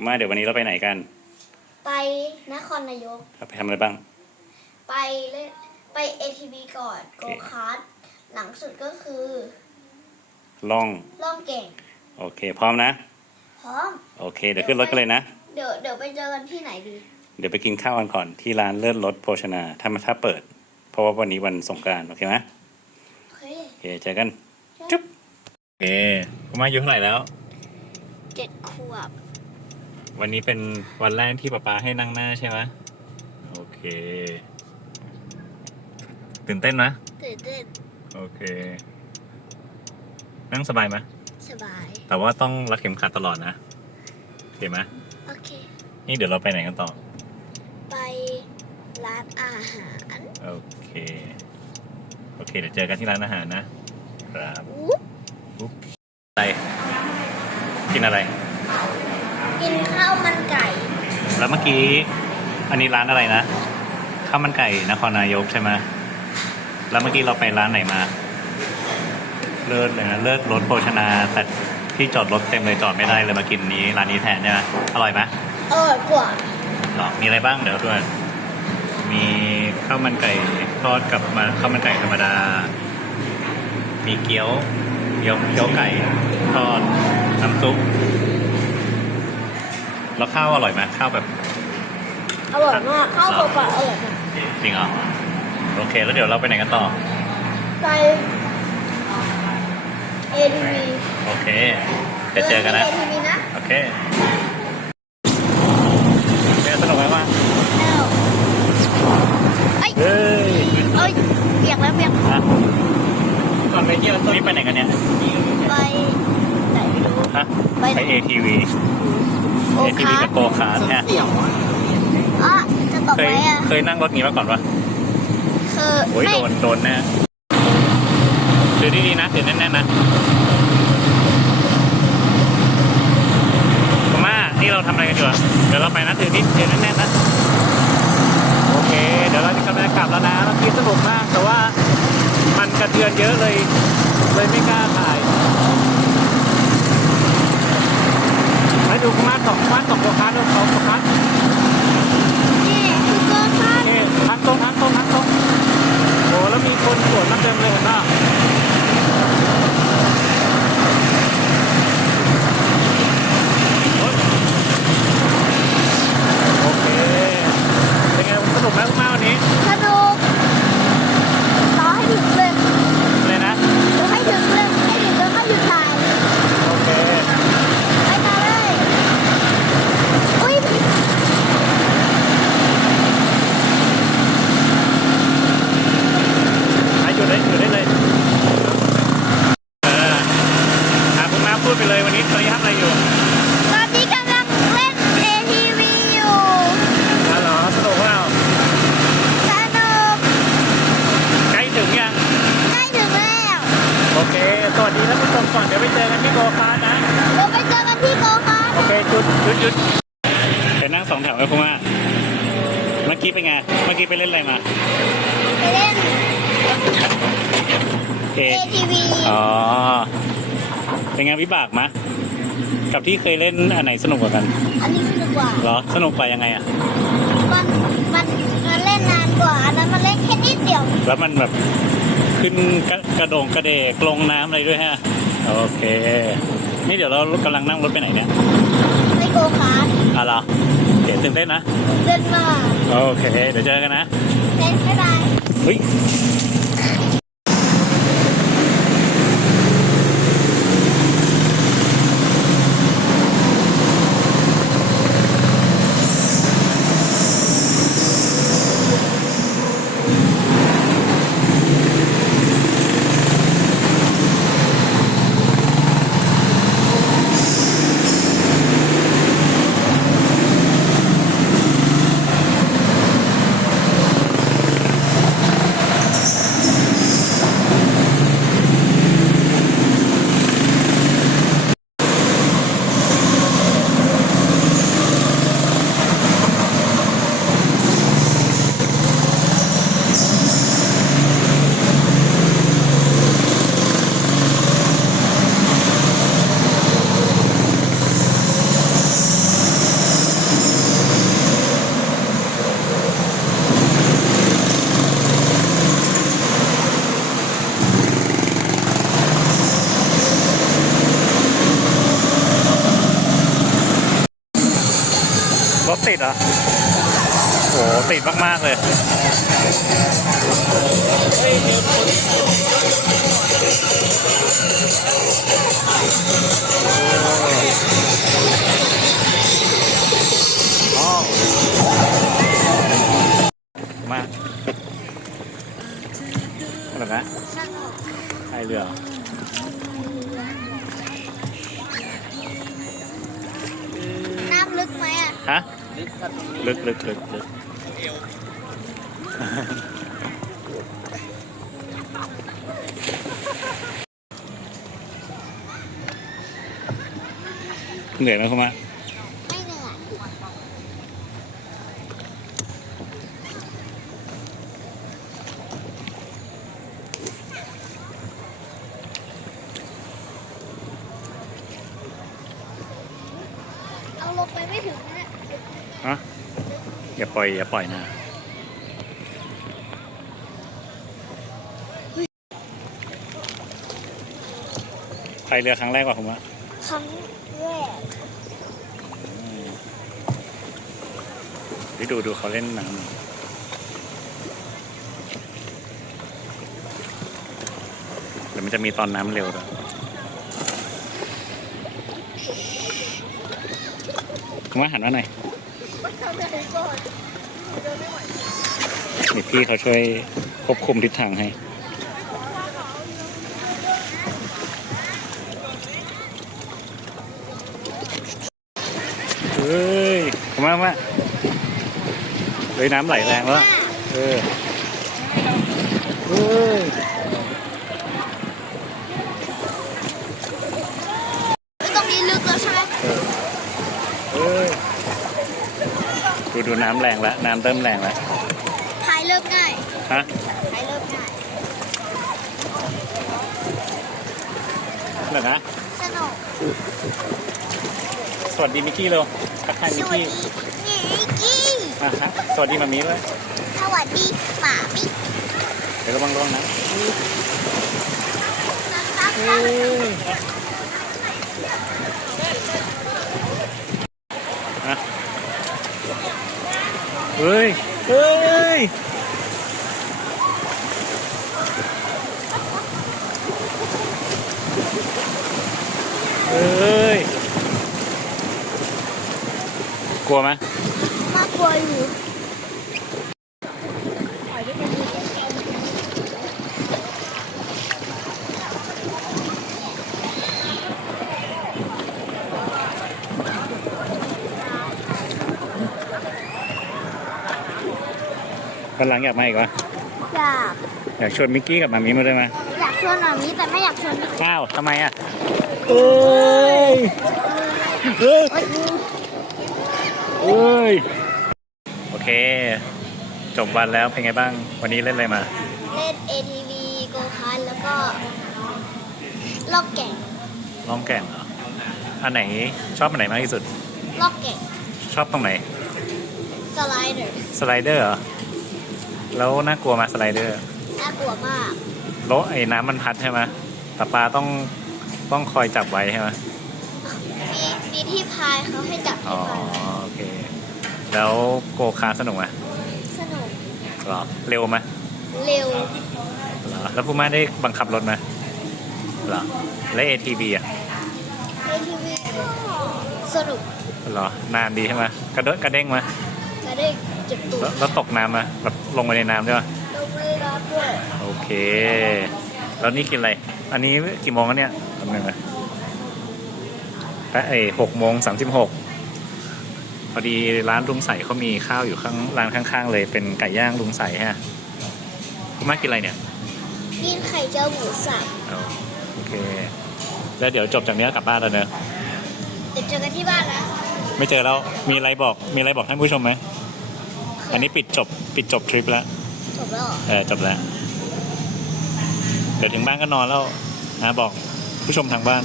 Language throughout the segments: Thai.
คุณมาเดี๋ยววันนี้เราไปไหนกัน ไปนครนายกเราไปทำอะไรบ้าง ไปเล่นไป ATV ก่อนโอโกเคคาร์ดหลังสุดก็คือล่อง ล่องเก่ง โอเค พร้อมนะ พร้อม โอเค เดี๋ยวขึ้นรถกันเลยนะ เดี๋ยวเดี๋ยวไปเจอกันที่ไหนดี เดี๋ยวไปกินข้าวกันก่อนที่ร้านเลิศรสโภชนาถ้ามาถ้าเปิด เพราะว่าวันนี้วันสงกรานต์โอเคไหมโอเคโอเคเจอกัน จุ๊บ โอเคคุณมาอายุเท่าไหร่แล้ว เจ็ดขวบ วันนี้เป็นวันแรกที่ป๊าป๊าให้นั่งหน้าใช่ไหมโอเค ตื่นเต้นไหมตื่นเต้นโอเค นั่งสบายไหมสบาย แต่ว่าต้องรัดเข็มขัดตลอดนะโอเคไหมโอเค นี่เดี๋ยวเราไปไหนกันต่อ ไปร้านอาหารโอเค โอเค เดี๋ยวเจอกันที่ร้านอาหารนะครับอุ๊บ อุ๊บอะไรกินอะไร กินข้าวมันไก่ แล้วเมื่อกี้อันนี้ร้านอะไรนะข้าวมันไก่นครนายกใช่ไหมแล้วเมื่อกี้เราไปร้านไหนมา เลิศเลยนะเลิศรถโภชนาแต่ที่จอดรถเต็มเลยจอดไม่ได้เลยมากินนี้ร้านนี้แทนใช่ไหมอร่อยไหมอร่อยกว่าหรอมีอะไรบ้างเดี๋ยวด้วย มีข้าวมันไก่ทอดกับมาข้าวมันไก่ธรรมดา มีเกี๊ยวเกี๊ยวเกี๊ยวไก่ทอดน้ำซุป แล้วข้าวอร่อยไหมข้าวแบบ อร่อยมากข้าวเปล่าๆอร่อยมากจริงเหรอโอเค แล้วเดี๋ยวเราไปไหนกันต่อ ไป ATV โอเคเดี๋ยวเจอกันนะที่ ATV นะโอเคเจอสนุกไหมวะแล้วเอ้ยเฮ้ยเอ้ยเปียกแล้วเปียกอะก่อนไปเที่ยวนี่ไปไหนกันเนี่ยไปไหนไม่รู้ฮะไป ไป ATV โอ ATV คากับโกคาร์ทเนี่ยอะจะตกเคยไหมอะ เคยนั่งรถนี้มาก่อนปะคือโอ้ยไม่โดนโดนแน่ถือดีๆนะถือแน่นๆนะคุณม่านี่เราทำอะไรกันอยู่อะเดี๋ยวเราไปนะถือที่ถือแน่นๆนะโอเค เดี๋ยวเราจะกำลังกลับแล้วนะเมื่อกี้สนุกมาก แต่ว่ามันกระเทือนเยอะเลย เลยไม่กล้าถ่าย ไปดูคุณม่าสองคุณม่าสองโกคาร์ทดูเขาโกคาร์ทนี่คือโกคาร์ทนี่ทางตรงทางตรงทางตรงโอ้แล้วมีคนสวนมาเต็มเลยเห็นป่ะโอ๊ยโอเค เป็นไงสนุกไหมคุณแม่วันนี้ สนุกรอให้ถึงเลย เลยนะ เดี๋ยวให้ถึงเลยให้ถึงแล้วก็หยุดถ่าย โอเค ไปมาเลยอุ้ย ไปหยุดได้หยุดได้เลย เอออะคุณแม่พูดไปเลยวันนี้ตอนนี้ทำอะไรอยู่ ตอนนี้กำลังเล่น ATV อยู่ อ๋อเหรอสนุกเปล่า สนุก ใกล้ถึงยัง ใกล้ถึงแล้ว โอเค สวัสดีท่านผู้ชมก่อน เดี๋ยวไปเจอกันที่โกคาร์ทนะ เดี๋ยวไปเจอกันที่โกคาร์ท โอเคหยุ ดหยุดหยุดไปนั่งสองแถวไว้คุณว่าเมื่อกี้เป็นไง เมื่อกี้ไปเล่นอะไรมา ไปเล่น เอ ATV อ๋อ เป็นไงวิบากมะ กับที่เคยเล่นอันไหนสนุกกว่ากันอันนี้สนุกกว่าเหรอ สนุกกว่ายังไงอะมันมันมันเล่นนานกว่า อันนั้นมันเล่นแค่นิดเดียว แล้วมันแบบขึ้นกระกระโดงกระเดกลงน้ำอะไรด้วยฮะ โอเค นี่เดี๋ยวเรากำลังนั่งรถไปไหนเนี่ยไปโกคาร์ทอะเหรอโอเคตื่นเต้นนะเล่นมากโอเค เดี๋ยวเจอกันนะเล่นบ๊ายบายเฮ้ย ดเหรอโหติดมาก ๆ เลยอ๋อมาอะไรนะสนุกพายเรือน้ำลึกไหมอะ ฮะ ลึกลึกลึกลึกเหนื่อยไหมคุณมะ ไม่เหนื่อยเอาลงไปไม่ถึงนะ ฮะอย่า ปล่อยอย่าปล่อยนะพายเรือครั้งแรกว่าคุณมะครั้งแรกที่ดูดูเขาเล่นน้ำเดี๋ยวมันจะมีตอนน้ำเร็วด้วยคุณว่าหันมาหน่อย นี่พี่เขาช่วยควบคุมทิศทางให้เฮ้ยคุณว่าว่าเฮ้ยน้ำไหลแรงแล้ว เออเฮ้ย ดูดูน้ำแรงแล้วน้ำเริ่มแรงแล้วพายเริ่มง่ายฮะพายเริ่มง่ายเหรอนะสนุกสวัสดีมิกกี้เร็วทักทายสมิกวัสกี้ดีนิกกี้อะฮะสวัสดีมามีด้วยสวัสดีหมามิเดี๋ยวระวังระวังนะนะครับเฮ้ยอะ เฮ้ยเฮ้ย เฮ้ย กลัวไหม มากกลัวอยู่ วันหลังอยากมาอีกวะอยากอยากชวนมิกกี้กับมามีมาด้วยไหมอยากชวนหมามิแต่ไม่อยากชวนมิกกี้อ้าวทำไมอะเอ้ยเอ้ยโอ๊ยเอ้ยโอเค จบวันแล้วเป็นไงบ้าง วันนี้เล่นอะไรมา เล่น ATV โกคาร์ทแล้วก็ลอกแก่งล่องแก่งเหรออันไหนชอบอันไหนมากที่สุดลอกแก่งชอบตรงไหนสไลเดอร์สไลเดอร์เหรอ แล้วน่ากลัวมาสไลเดอร์ น่ากลัวมากรถไอ้น้ำมันพัดใช่ไหมแต่ปลาต้องต้องคอยจับไว้ใช่ไหมมีมีที่พายเขาให้จับอ๋ที่อพายโอเค แล้วโกคาร์ทสนุกไหมสนุกหรอเร็วไหมเร็วเหรอแล้วผู้มาได้บังคับรถไหมเหรอและ ATV อะ ATV สนุกเหรอนานดีใช่ไหมกระโดดกระเด้งไหม จะได้เจ็บตัวแล้วแล้วตกน้ำไหมแบบลงไปในน้ำด้วยปะลงไม่รับด้วยโอเค แล้วนี่กินอะไร อันนี้กี่โมงแล้วเนี่ยทำไงนะแปะไอ้หกโมงสามสิบหกพอดีร้านลุงใสเขามีข้าวอยู่ข้างร้านข้างๆ เลยเป็นไก่ย่างลุงใสฮะคุณมากินอะไรเนี่ย กินไข่เจียวหมูสับเอาโอเค แล้วเดี๋ยวจบจากเนี้ยกลับบ้านแล้วเนอะเดี๋ยวเจอกันที่บ้านนะ ไม่เจอแล้ว มีอะไรบอก มีอะไรบอกท่านผู้ชมไหม อันนี้ปิดจบปิดจบทริปแล้ว จบแล้วเหรอเออจบแล้ว เดี๋ยวถึงบ้านก็นอนแล้วนะบอกผู้ชมทางบ้าน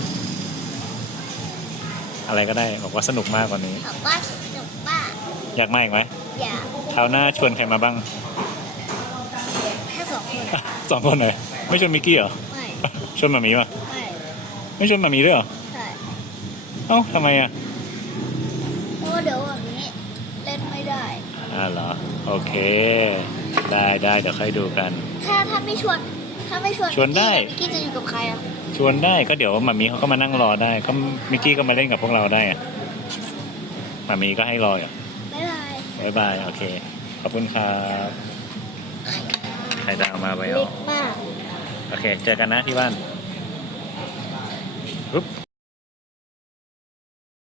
อะไรก็ได้บอกว่าสนุกมากกว่านี้กลับบ้านจบบ้านอยากมาอีกไหมอย่าคราวหน้าชวนใครมาบ้าง แค่สองคนสองคนเลยไม่ชวนมิกกี้เหรอ ไม่ชวนมามีป่ะไม่ไม่ชวนมามีด้วยเหรอ ใช่เอ้าทำไมอะ เพราะว่าเดี๋ยวแบบนี้ อ่าเหรอ โอเค ได้ได้เดี๋ยวค่อยดูกัน ถ้าถ้าไม่ชวน ถ้าไม่ชวนชวนได้ มิกกี้จะอยู่กับใครอะชวนได้ก็เดี๋ยวมามีเขาก็มานั่งรอได้ก็มิกกี้ก็มาเล่นกับพวกเราได้อะมามีก็ให้รออะบ๊ายบายบายบายโอเค ขอบคุณครับไข่ดาวมาไปเล็เอากมาก โอเค เจอกันนะที่บ้านปุ๊บ